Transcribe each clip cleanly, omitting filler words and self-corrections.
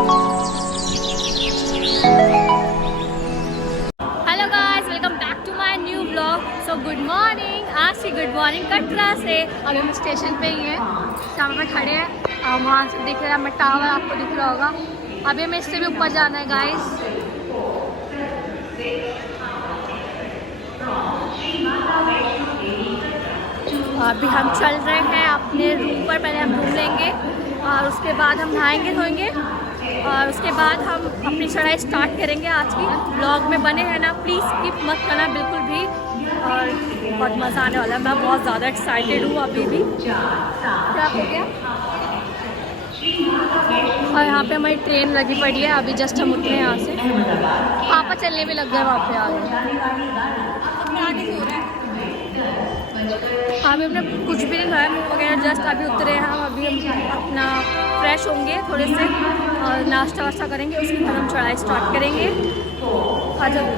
Hello guys, welcome back to my new blog. So good morning. आज की good morning Katra से। अभी हम स्टेशन पे ही हैं, शाम में खड़े हैं। वहाँ से दिख रहा है मैं टावर, आपको दिख रहा होगा। अभी हमें इससे भी ऊपर जाना है गाइस। अभी हम चल रहे हैं अपने रूम पर। पहले हम रूम लेंगे और उसके बाद हम नहाएंगे धोएंगे और उसके बाद हम अपनी चढ़ाई स्टार्ट करेंगे। आज की ब्लॉग में बने हैं ना, प्लीज़ स्किप मत करना बिल्कुल भी। और बहुत मज़ा आने वाला है। मैं बहुत ज़्यादा एक्साइटेड हूँ अभी भी। क्या हो गया? और यहाँ पे हमारी ट्रेन लगी पड़ी है। अभी जस्ट हम उतरे यहाँ से। पापा चलने भी लग गए वहाँ पे आगे। अभी हमने कुछ भी नहीं खाया, मुँह वगैरह जस्ट अभी उतरे हैं हम। अभी हम अपना फ्रेश होंगे थोड़े से और नाश्ता वाश्ता करेंगे, उसके बाद हम चढ़ाई स्टार्ट करेंगे। आ जाओ।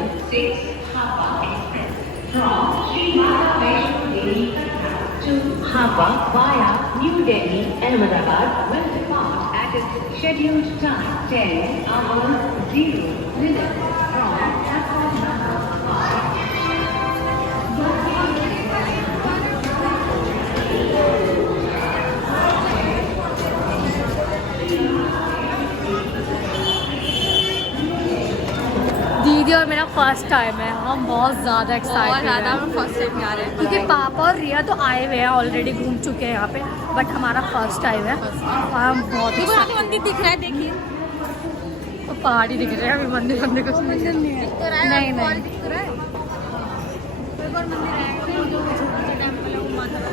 Hapa via New Delhi, Ahmedabad will depart at its scheduled time 10 hours 0 minutes from platform number 5. दीदी और मेरा फर्स्ट टाइम है। हम बहुत ज़्यादा एक्साइटेड हैं। फर्स्ट टाइम आ रहे हैं क्योंकि पापा और रिया तो आए हुए हैं, ऑलरेडी घूम चुके हैं यहाँ पे, बट हमारा फर्स्ट टाइम है और हम बहुत ही मंदिर दिख रहा है, देखिए पहाड़ी दिख रहे हैं। अभी मंदिर मंदिर कुछ नहीं है। नहीं नहीं दिख रहा है। कोई और मंदिर है जो छोटा टेंपल है, वो माता का।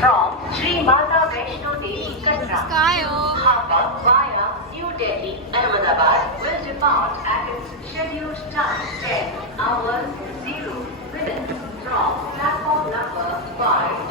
From Sri Mata Vaishno Devi Katra, Hapa via New Delhi, Ahmedabad will depart at its scheduled time 10 hours 0 minutes from platform number 5.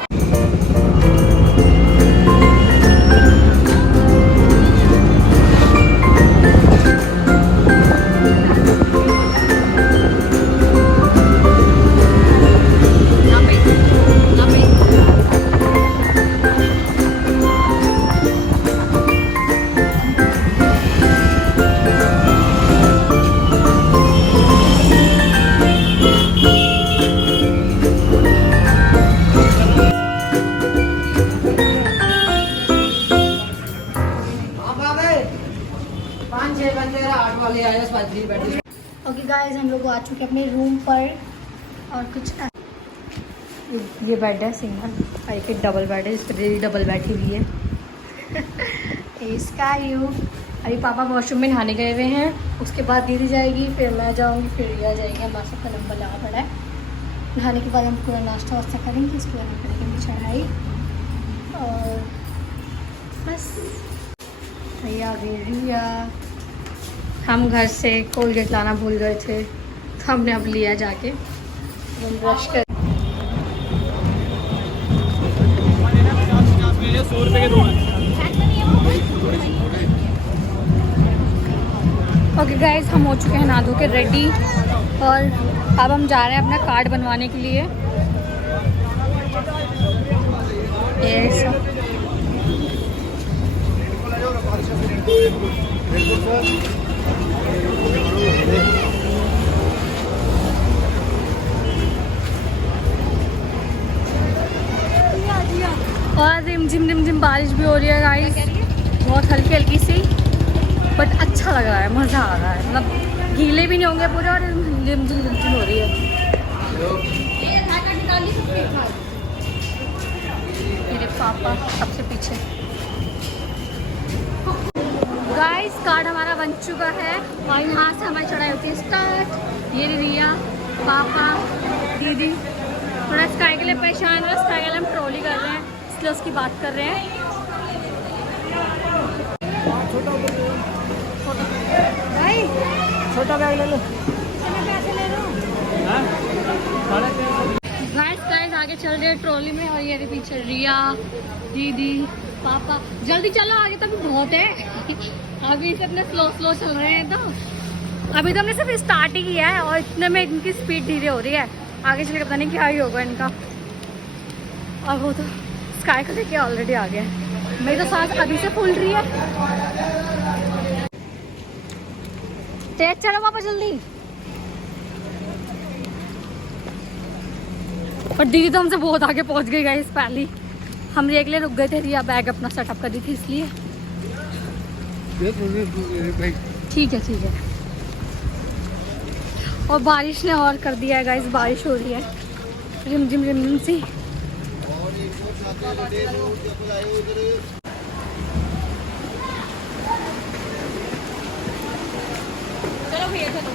Okay guys, हम लोग आ चुके हैं अपने रूम पर और कुछ ये बेड है सिंगल और एक डबल बेड है। इस पर दीदी डबल बैठी हुई है। इसका यू अभी पापा वॉशरूम में नहाने गए हुए हैं, उसके बाद दीदी जाएगी, फिर मैं जाऊँगी, फिर रिया जाएगी। हमारा सबका नंबर लगा पड़ा है। नहाने के बाद हम पूरा नाश्ता वास्ता करेंगे, उसके बाद हम करेंगे चढ़ाई और बस। भैया रिया, हम घर से कोलगेट लाना भूल गए थे तो हमने अब लिया जाके। हम ब्रश कर ओके गाइस, हम हो चुके हैं नहा धो के रेडी और अब हम जा रहे हैं अपना कार्ड बनवाने के लिए। ये सब और रिमझिम बारिश भी हो रही है गाइस, बहुत हल्की हल्की सी, बट अच्छा लग रहा है, मज़ा आ रहा है। मतलब गीले भी नहीं होंगे पूरे और रिमझिम हो रही है। मेरे पापा सबसे पीछे। गाइस, कार्ड हमारा बन चुका है और यहाँ से हमारी चढ़ाई होती है स्टार्ट। ये रिया, पापा, दीदी थोड़ा स्काई के लिए परेशान है। स्काई के लिए हम ट्रॉली कर रहे हैं, इसलिए उसकी बात कर रहे हैं। छोटा बैग ले लो। पैसे ले लो। गाइस आगे चल रहे हैं ट्रॉली में और ये पीछे रिया, दीदी, पापा। जल्दी चलो, आगे तक बहुत है। अभी से इतने स्लो चल रहे हैं तो अभी तो हमने सिर्फ स्टार्ट ही किया है और इतने में इनकी स्पीड धीरे हो रही है, आगे चल के पता नहीं क्या ही होगा इनका। और वो तो स्काई को देखिए ऑलरेडी आ गया है, मेरी तो सांस अभी से फूल रही है। तेज चढ़ो वापस जल्दी। और दीदी तो हमसे बहुत आगे पहुंच गई गाइस, पहले हम रेक ले रुक गए थे, रिया बैग अपना सेटअप कर दी थी इसलिए। ठीक है ठीक है। और बारिश ने और कर दिया है गाइस, बारिश हो रही है रिमझिम रिमझिम सी। चलो भैया चलो।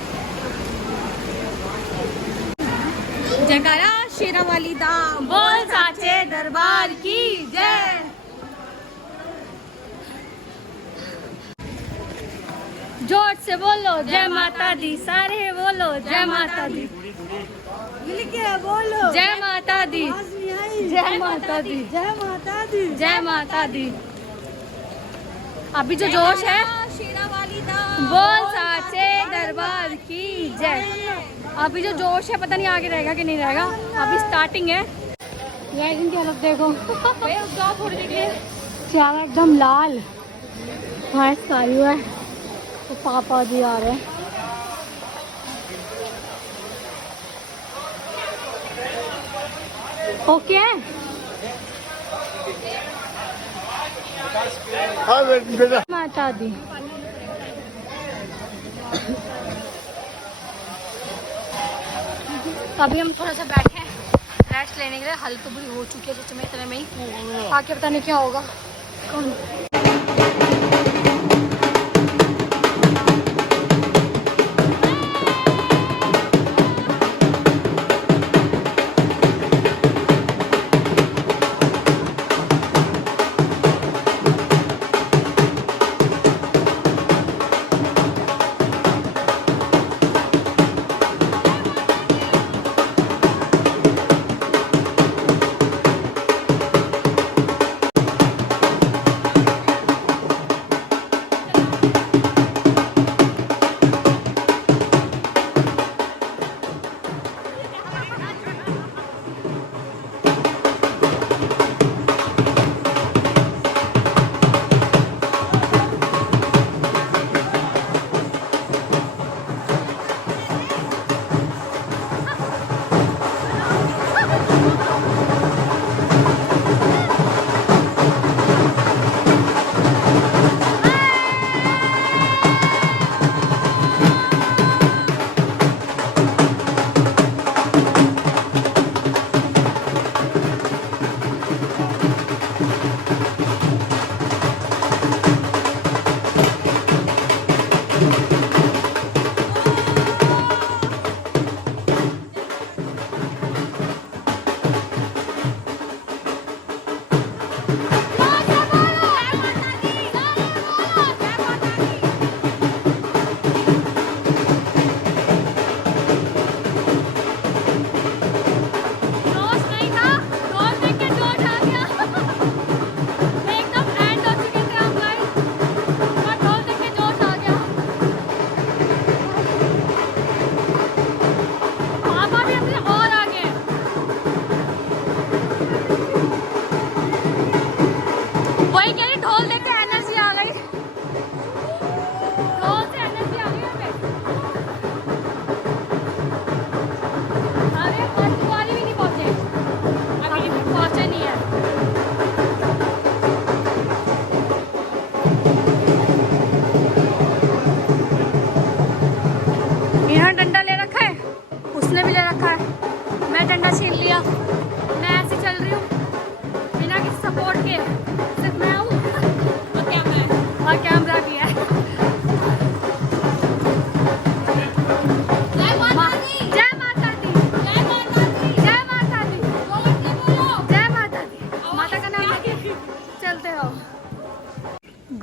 जयकारा शेरा वाली दा बोल साचे दरबार की जय। जोर से बोलो जय माता दी, सारे बोलो जय माता दी, बोलो जय माता दी, जय माता दी, जय माता दी, जय माता दी। अभी जो जोश है शेरा वाली दा बोल साचे दरबार की जय। अभी जो जोश है पता नहीं आगे रहेगा कि नहीं रहेगा, अभी स्टार्टिंग है। यार इनकी हालत देखो चेहरा एकदम लाल, भैंस खाई हुआ है। तो पापा जी आ रहे हैं। ओके माता दी। अभी हम थोड़ा सा बैठे हैं रेस्ट लेने के लिए, हल्की बुरी हो चुकी है सच में इतने में ही, आके पता नहीं क्या होगा।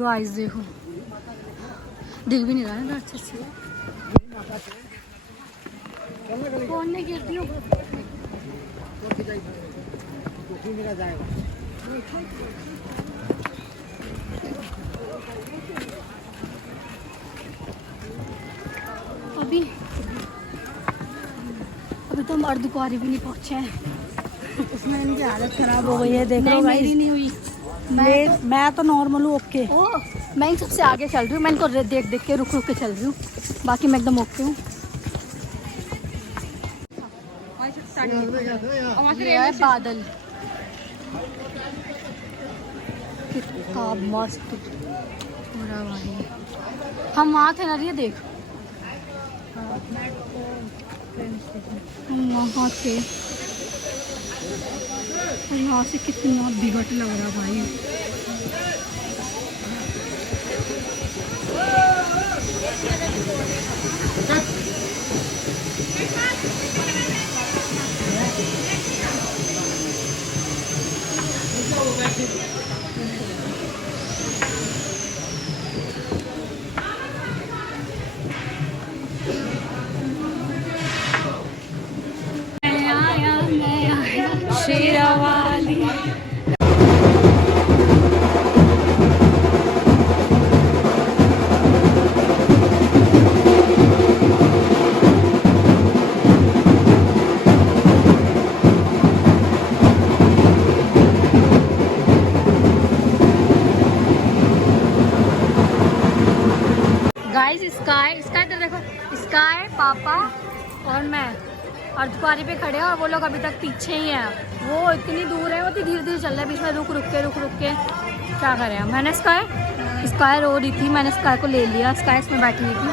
गाइस देखो दिख भी नहीं रहा है अच्छे से, फोन में गिर दी अभी तो हम अर्धकुंवारी भी नहीं पहुँचे हैं। उसमें इनकी हालत खराब हो गई है, देख लो नहीं, गाइस। मेरी नहीं हुई। मैं तो नॉर्मल हूँ, ओके। मैं इन सबसे आगे चल रही हूँ, मैं इनको देख देख के रुक रुक के चल रही हूँ, बाकी मैं एकदम ओके हूँ। ये है बादल, कितना मस्त हो रहा भाई। हम वहाँ थे ना, ये देख हम वहाँ थे, और यहाँ से कितना बिगट लग रहा भाई। शेरावाली गाइस, स्काई इधर देखो, स्काई, पापा और मैं अर्धकुंवारी पे खड़े हैं, और वो लोग अभी तक पीछे ही हैं। वो इतनी दूर है, वो तो धीरे धीरे चल रहा है, बीच में रुक रुक के क्या करें। मैंने स्काई रो रही थी, मैंने स्काई को ले लिया। स्काई इसमें बैठी हुई थी।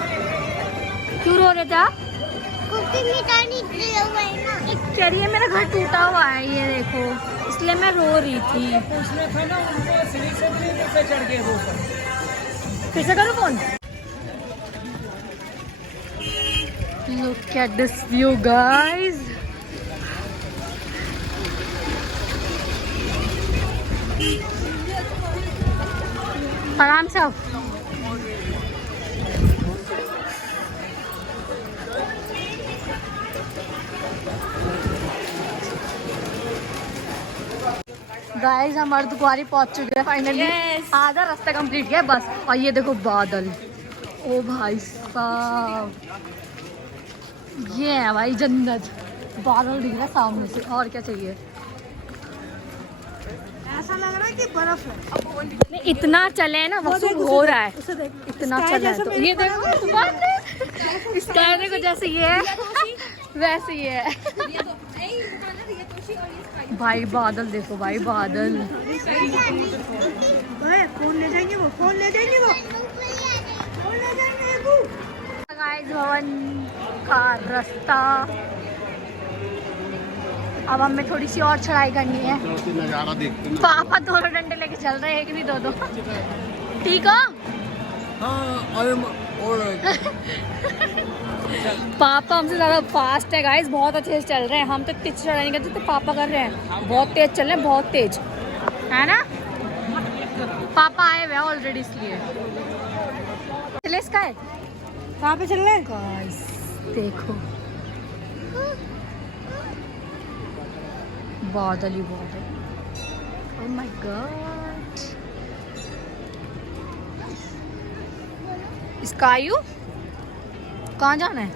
क्यों रो रहे थे आप? चलिए, मेरा घर टूटा हुआ है, ये देखो, इसलिए मैं रो रही थी। फिर से करूँ phone? Look at this view, guys. आराम से आओ। गाइस, हम अर्धकुंवारी पहुंच चुके हैं फाइनली। आधा रास्ता कंप्लीट किया बस। और ये देखो बादल, ओ भाई साहब, ये है भाई जन्नत। बादल दिख रहा है सामने से, और क्या चाहिए। ऐसा लग रहा है कि बर्फ है। नहीं, इतना चले ना, वसूल हो रहा है, इतना चले तो ये देखो, स्काई देखो, जैसे ये है वैसे ये है भाई। बादल देखो भाई, बादल। फोन ले जाएंगे वो, फोन ले जाएंगे वो, फोन ले जाएंगे वो। गाइस, भवन का रास्ता। अब हमें थोड़ी सी और चढ़ाई करनी है। पापा दोनों डंडे लेके चल रहे हैं, एक नहीं दो। ठीक हो? पापा हमसे ज़्यादा फास्ट है गाइस, बहुत अच्छे से चल रहे हैं। हम तो तेज चढ़ाई नहीं करते, तो पापा कर रहे हैं, बहुत तेज चल रहे हैं, बहुत तेज है ना। पापा आए हुए हैं ऑलरेडी, इसलिए चले। स्काई कहाँ पे चल रहे हैं? गाइस देखो, बादल ही बादल। Oh my God. स्काई, कहाँ जाना है?